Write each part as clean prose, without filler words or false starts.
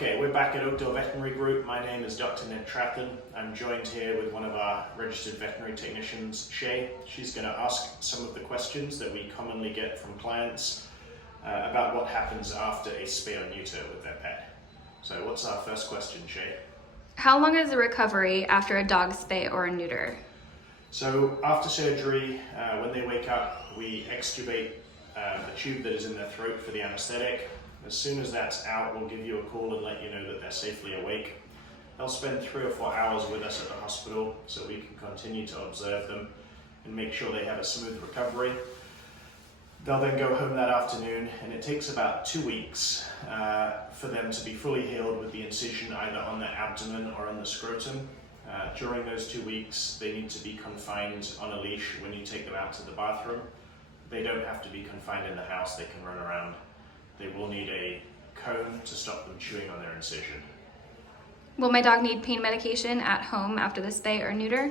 Okay, we're back at Oakdale Veterinary Group. My name is Dr. Ned Trathan. I'm joined here with one of our registered veterinary technicians, Shay. She's going to ask some of the questions that we commonly get from clients about what happens after a spay or neuter with their pet. So what's our first question, Shay? How long is the recovery after a dog spay or a neuter? So after surgery, when they wake up, we extubate the tube that is in their throat for the anesthetic. As soon as that's out, we'll give you a call and let you know that they're safely awake. They'll spend 3 or 4 hours with us at the hospital so we can continue to observe them and make sure they have a smooth recovery. They'll then go home that afternoon, and it takes about 2 weeks for them to be fully healed with the incision either on their abdomen or on the scrotum. During those 2 weeks, they need to be confined on a leash when you take them out to the bathroom. They don't have to be confined in the house, they can run around. They will need a cone to stop them chewing on their incision. Will my dog need pain medication at home after the spay or neuter?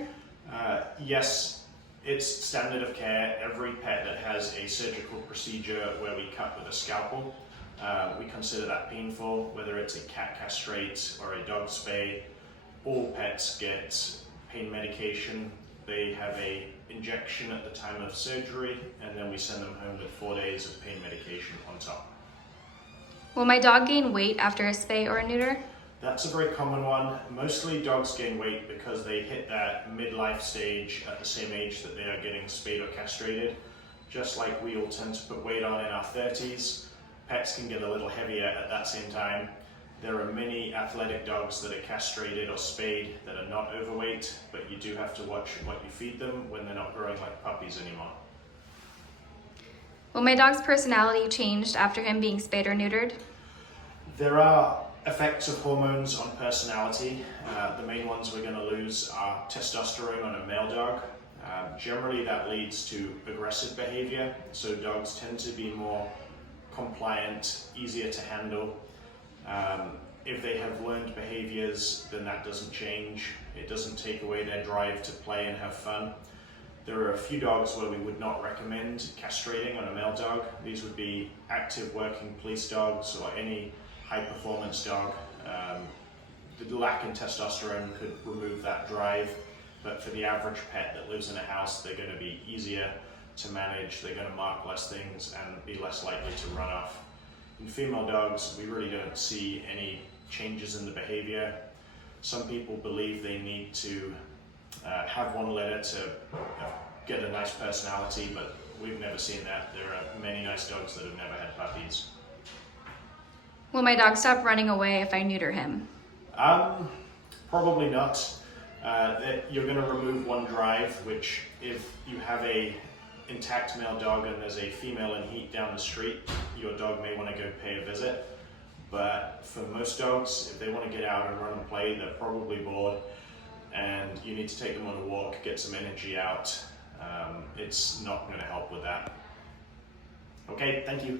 Yes, it's standard of care. Every pet that has a surgical procedure where we cut with a scalpel, we consider that painful, whether it's a cat castrate or a dog spay. All pets get pain medication. They have an injection at the time of surgery, and then we send them home with 4 days of pain medication on top. Will my dog gain weight after a spay or a neuter? That's a very common one. Mostly dogs gain weight because they hit that midlife stage at the same age that they are getting spayed or castrated. Just like we all tend to put weight on in our 30s, pets can get a little heavier at that same time. There are many athletic dogs that are castrated or spayed that are not overweight, but you do have to watch what you feed them when they're not growing like puppies anymore. Will my dog's personality change after him being spayed or neutered? There are effects of hormones on personality. The main ones we're going to lose are testosterone on a male dog. Generally that leads to aggressive behavior, so dogs tend to be more compliant, easier to handle. If they have learned behaviors, then that doesn't change. It doesn't take away their drive to play and have fun. There are a few dogs where we would not recommend castrating on a male dog. These would be active working police dogs or any high performance dog. The lack in testosterone could remove that drive, but for the average pet that lives in a house, they're going to be easier to manage, they're going to mark less things and be less likely to run off. In female dogs, we really don't see any changes in the behavior. Some people believe they need to have one litter to get a nice personality, but we've never seen that. There are many nice dogs that have never had puppies. Will my dog stop running away if I neuter him? Probably not. You're going to remove one drive, which if you have a intact male dog and there's a female in heat down the street, your dog may want to go pay a visit. But for most dogs, if they want to get out and run and play, they're probably bored and you need to take them on a walk, get some energy out. It's not going to help with that. Okay, thank you.